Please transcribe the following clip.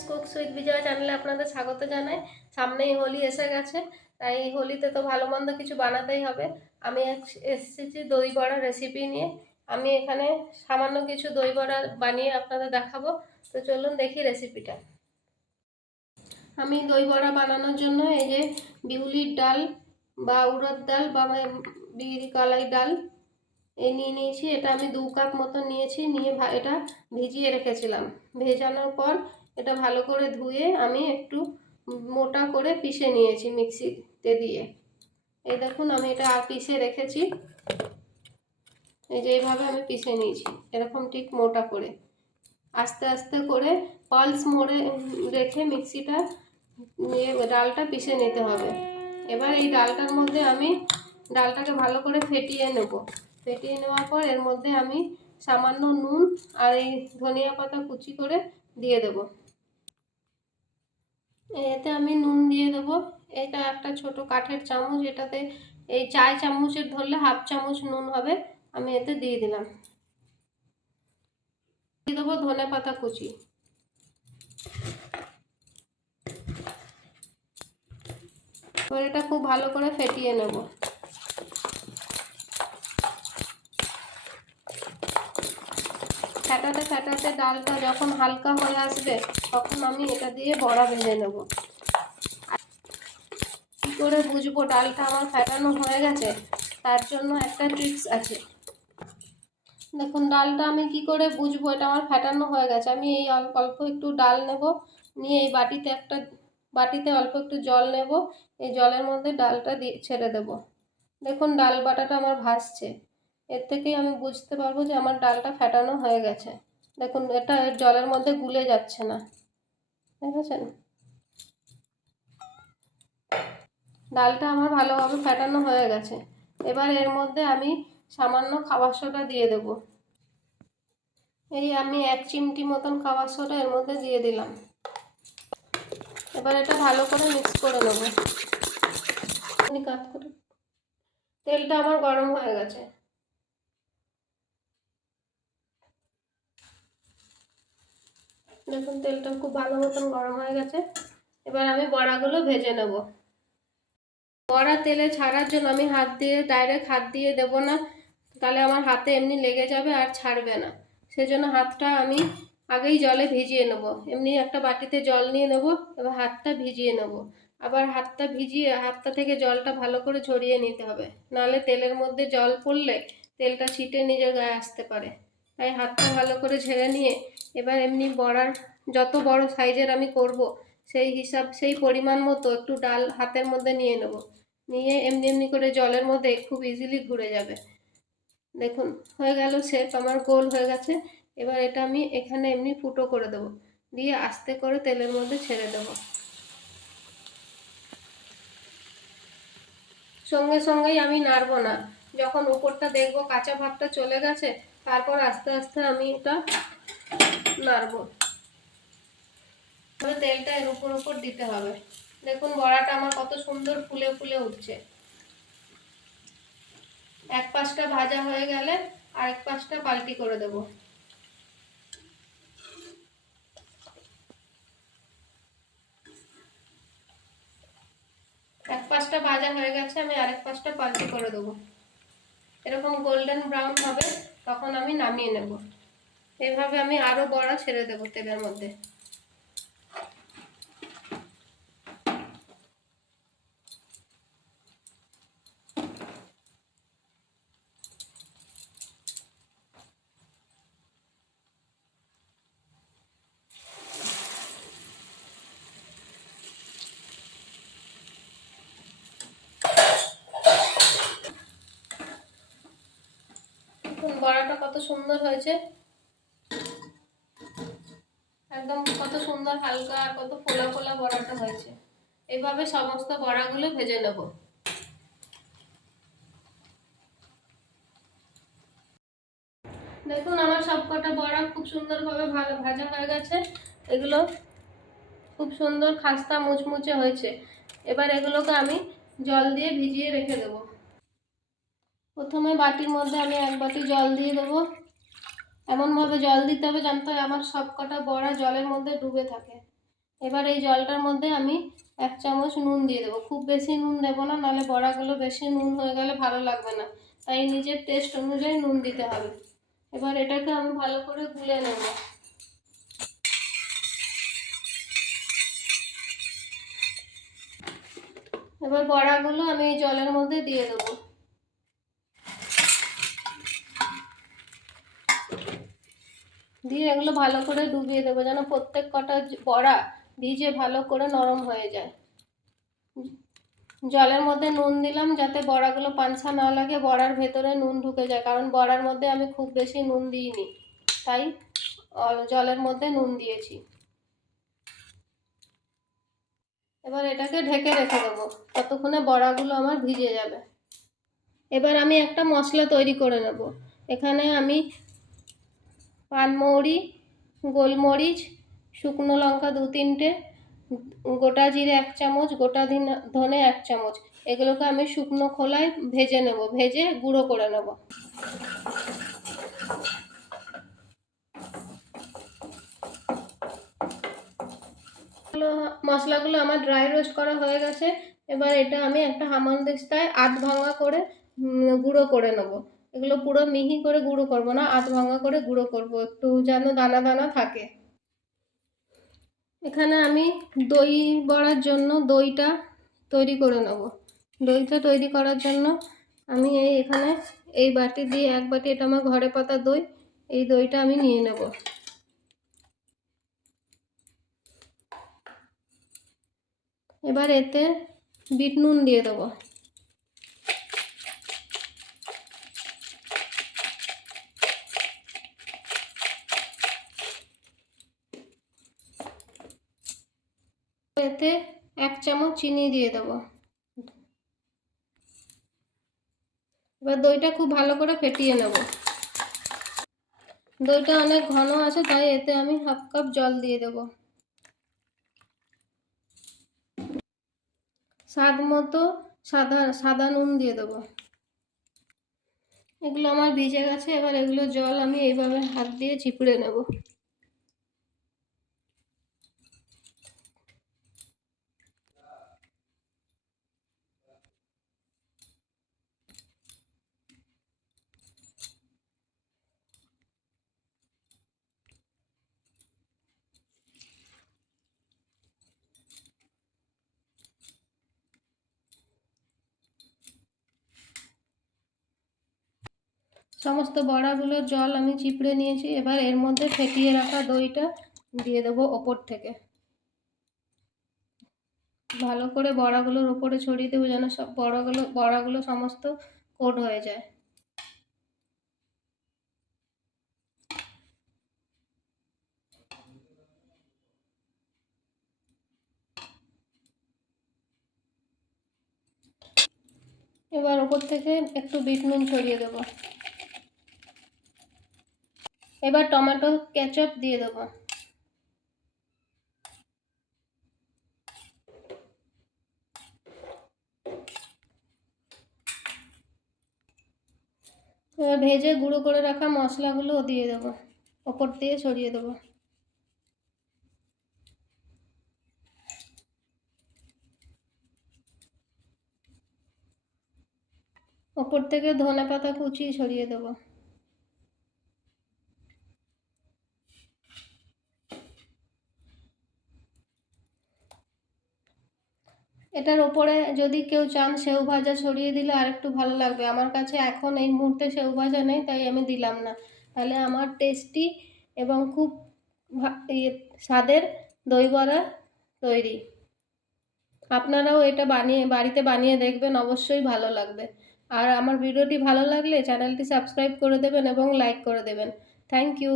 Friends, cook sweet বিজয় চ্যানেলে আপনাদের স্বাগত জানাই। সামনেই হোলি এসে গেছে, তাই হোলিতে তো ভালো মন্দ কিছু বানাতেই হবে। আমি এসেছি দই বড়া রেসিপি নিয়ে। আমি এখানে সামান্য কিছু দই বড়া বানিয়ে আপনাদের দেখাবো। তো চলুন দেখি রেসিপিটা। আমি দই বড়া বানানোর জন্য এই যে বিউলির ডাল বা উড়দ ডাল বা বিউলি কলাই ডাল এই নিয়ে নিয়েছি। এটা আমি 2 কাপ মতো নিয়েছি, নিয়ে এটা ভিজিয়ে রেখেছিলাম। ভেজানোর পর এটা ভালো করে ধুয়ে আমি একটু মোটা করে পিষে নিয়েছি মিক্সিতে দিয়ে। এই দেখুন আমি এটা পিষে রেখেছি। এই যে এইভাবে আমি পিষে নিয়েছি, এরকম ঠিক মোটা করে আস্তে আস্তে করে পালস মোড়ে রেখে মিক্সিটা ডালটা পিষে নিতে হবে। এবার এই ডালটার মধ্যে আমি ডালটাকে ভালো করে ফেটিয়ে নেব। ফেটিয়ে নেওয়ার পর এর মধ্যে আমি সামান্য নুন আর এই ধনিয়া পাতা কুচি করে দিয়ে দেব। এতে আমি নুন দিয়ে দেব। এটা একটা ছোট কাঠের চামচ, এটাতে এই চায় চামচের ধরলে 1/2 চামচ নুন হবে। আমি এতে দিয়ে দিলাম। দিয়ে দেবো ধনে পাতা কুচি। এবার এটা খুব ভালো করে ফেটিয়ে নেব। ফেটাতে ফেটাতে ডালটা যখন হালকা হয়ে আসবে তখন আমি এটা দিয়ে বড়া ভেজে নেব। কী করে বুঝবো ডালটা আমার ফেটানো হয়ে গেছে, তার জন্য একটা ট্রিক্স আছে। দেখুন ডালটা আমি কি করে বুঝবো এটা আমার ফেটানো হয়ে গেছে। আমি এই অল্প একটু ডাল নেব, নিয়ে এই বাটিতে অল্প একটু জল নেব। এই জলের মধ্যে ডালটা দিয়ে ছেড়ে দেব। দেখুন ডাল বাটাটা আমার ভাসছে। এর থেকেই আমি বুঝতে পারবো যে আমার ডালটা ফেটানো হয়ে গেছে। দেখুন এটা জলের মধ্যে গুলে যাচ্ছে না, দেখেছেন? ডালটা আমার ভালোভাবে ফেটানো হয়ে গেছে। এবার এর মধ্যে আমি সামান্য খাবার সোডা দিয়ে দেব। এই আমি 1 চিমটি মতন খাবার সোডা এর মধ্যে দিয়ে দিলাম। এবার এটা ভালো করে মিক্স করে নেব। তেলটা আমার গরম হয়ে গেছে। দেখুন তেলটা খুব ভালো মতন গরম হয়ে গেছে। এবার আমি বড়াগুলো ভেজে নেব। বড়া তেলে ছাড়ার জন্য আমি ডাইরেক্ট হাত দিয়ে দেব না, তাহলে আমার হাতে এমনি লেগে যাবে আর ছাড়বে না। সেজন্য হাতটা আমি আগেই জলে ভিজিয়ে নেব। এমনি একটা বাটিতে জল নিয়ে নেব, এবার হাতটা ভিজিয়ে নেব। আবার হাতটা ভিজিয়ে হাতটা থেকে জলটা ভালো করে ঝরিয়ে নিতে হবে, নাহলে তেলের মধ্যে জল পড়লে তেলটা ছিটে নিজের গায়ে আসতে পারে। তাই হাতটা ভালো করে ঝেড়ে নিয়ে এবার এমনি বড়ার যত বড় সাইজের আমি করব সেই পরিমাণ মতো একটু ডাল হাতের মধ্যে নিয়ে নেব। নিয়ে এমনি এমনি করে জলের মধ্যে খুব ইজিলি ঘুরে যাবে। দেখুন হয়ে গেল, শেপ আমার গোল হয়ে গেছে। এবার এটা আমি এখানে এমনি ফুটো করে দেব, দিয়ে আস্তে করে তেলের মধ্যে ছেড়ে দেব। সঙ্গে সঙ্গেই আমি নাড়বো না। যখন উপরটা দেখবো কাঁচা ভাবটা চলে গেছে, তারপর আস্তে আস্তে আমি এটা নাড়বো। তেলটা এর উপর দিতে হবে। দেখুন বড়াটা আমার কত সুন্দর ফুলে ফুলে উঠছে। এক পাশটা ভাজা হয়ে গেলে আরেক পাশটা পাল্টি করে দেব। এক পাশটা ভাজা হয়ে গেছে, আমি আরেক পাশটা পাল্টি করে দেবো। এরকম গোল্ডেন ব্রাউন হবে, তখন আমি নামিয়ে নেব। এভাবে আমি আরো বড়া ছেড়ে দেবো তেলের মধ্যে। বড়াটা কত সুন্দর হয়েছে, একদম কত সুন্দর হালকা আর কত ফোলা ফোলা বড়াটা হয়েছে। এইভাবে সমস্ত বড়াগুলো ভেজে নেব। দেখুন আমার সবকটা বড়া খুব সুন্দরভাবে ভাজা হয়ে গেছে। এগুলো খুব সুন্দর খাস্তা মুচমুচে হয়েছে। এবার এগুলোকে আমি জল দিয়ে ভিজিয়ে রেখে দেব। প্রথমে বাটির মধ্যে আমি 1 বাটি জল দিয়ে দেবো। এমনভাবে জল দিতে হবে যেন আমার সবকটা বড়া জলের মধ্যে ডুবে থাকে। এবার এই জলটার মধ্যে আমি 1 চামচ নুন দিয়ে দেবো। খুব বেশি নুন দেবো না, নাহলে বড়াগুলো বেশি নুন হয়ে গেলে ভালো লাগবে না, তাই নিজের টেস্ট অনুযায়ী নুন দিতে হবে। এবার এটাকে আমি ভালো করে গুলে নেব। এবার বড়াগুলো আমি এই জলের মধ্যে দিয়ে দেবো। দিয়ে এগুলো ভালো করে ডুবিয়ে দেবো, যেন প্রত্যেক কটা বড়া ভিজে ভালো করে নরম হয়ে যায়। জলের মধ্যে নুন দিলাম যাতে বড়াগুলো পানসা না লাগে, বড়ার ভেতরে নুন ঢুকে যায়, কারণ বড়ার মধ্যে আমি খুব বেশি নুন দিইনি, তাই জলের মধ্যে নুন দিয়েছি। এবার এটাকে ঢেকে রেখে দেবো, ততক্ষণে বড়াগুলো আমার ভিজে যাবে। এবার আমি একটা মশলা তৈরি করে নেব। এখানে আমি পানমৌরি, গোলমরিচ, শুকনো লঙ্কা 2-3টে, গোটা জিরে 1 চামচ, গোটা ধনে 1 চামচ, এগুলোকে আমি শুকনো খোলায় ভেজে নেব, ভেজে গুঁড়ো করে নেব। মশলাগুলো আমার ড্রাই রোস্ট করা হয়ে গেছে। এবার এটা আমি একটা হামানদিস্তায় আধ ভাঙা করে গুঁড়ো করে নেব। এগুলো পুরো মিহি করে গুঁড়ো করব না, আধ ভাঙা করে গুঁড়ো করব, একটু যেন দানা দানা থাকে। এখানে আমি দই বড়ার জন্য দইটা তৈরি করে নেব। দইটা তৈরি করার জন্য আমি এখানে এই বাটি দিয়ে 1 বাটি, এটা আমার ঘরে পাতা দই, এই দইটা আমি নিয়ে নেব। এবার এতে বিট নুন দিয়ে দেবো। এতে 1 চামচ চিনি দিয়ে দেবো। এবার দইটা খুব ভালো করে ফেটিয়ে নেব। দইটা অনেক ঘন আছে, তাই এতে আমি 1/2 কাপ জল দিয়ে দেব। স্বাদ মতো সাদা নুন দিয়ে দেবো। এগুলো আমার ভিজে গেছে, এবার এগুলো জল আমি এইভাবে হাত দিয়ে চিপড়ে নেব। সমস্ত বড়াগুলোর জল আমি চিপড়ে নিয়েছি। এবার এর মধ্যে ফেটিয়ে রাখা দইটা দিয়ে দেবো ওপর থেকে। ভালো করে বড়াগুলোর উপরে ছড়িয়ে দেবো, যেন সব বড়াগুলো সমস্ত কোট হয়ে যায়। এবার ওপর থেকে একটু বিট নুন ছড়িয়ে দেবো। এবার টমেটো কেচাপ দিয়ে দেবো। এবার ভেজে গুঁড়ো করে রাখা মশলাগুলো দিয়ে দেবো, ওপর দিয়ে ছড়িয়ে দেবো। ওপর থেকে ধনেপাতা কুচি ছড়িয়ে দেবো। এটার ওপরে যদি কেউ চান সেও ভাজা ছড়িয়ে দিলে আরেকটু ভালো লাগবে। আমার কাছে এখন এই মুহূর্তে সেও ভাজা নেই, তাই আমি দিলাম না। তাহলে আমার টেস্টি এবং খুব স্বাদের দই বড়া তৈরি। আপনারাও এটা বাড়িতে বানিয়ে দেখবেন, অবশ্যই ভালো লাগবে। আর আমার ভিডিওটি ভালো লাগলে চ্যানেলটি সাবস্ক্রাইব করে দেবেন এবং লাইক করে দেবেন। Thank you.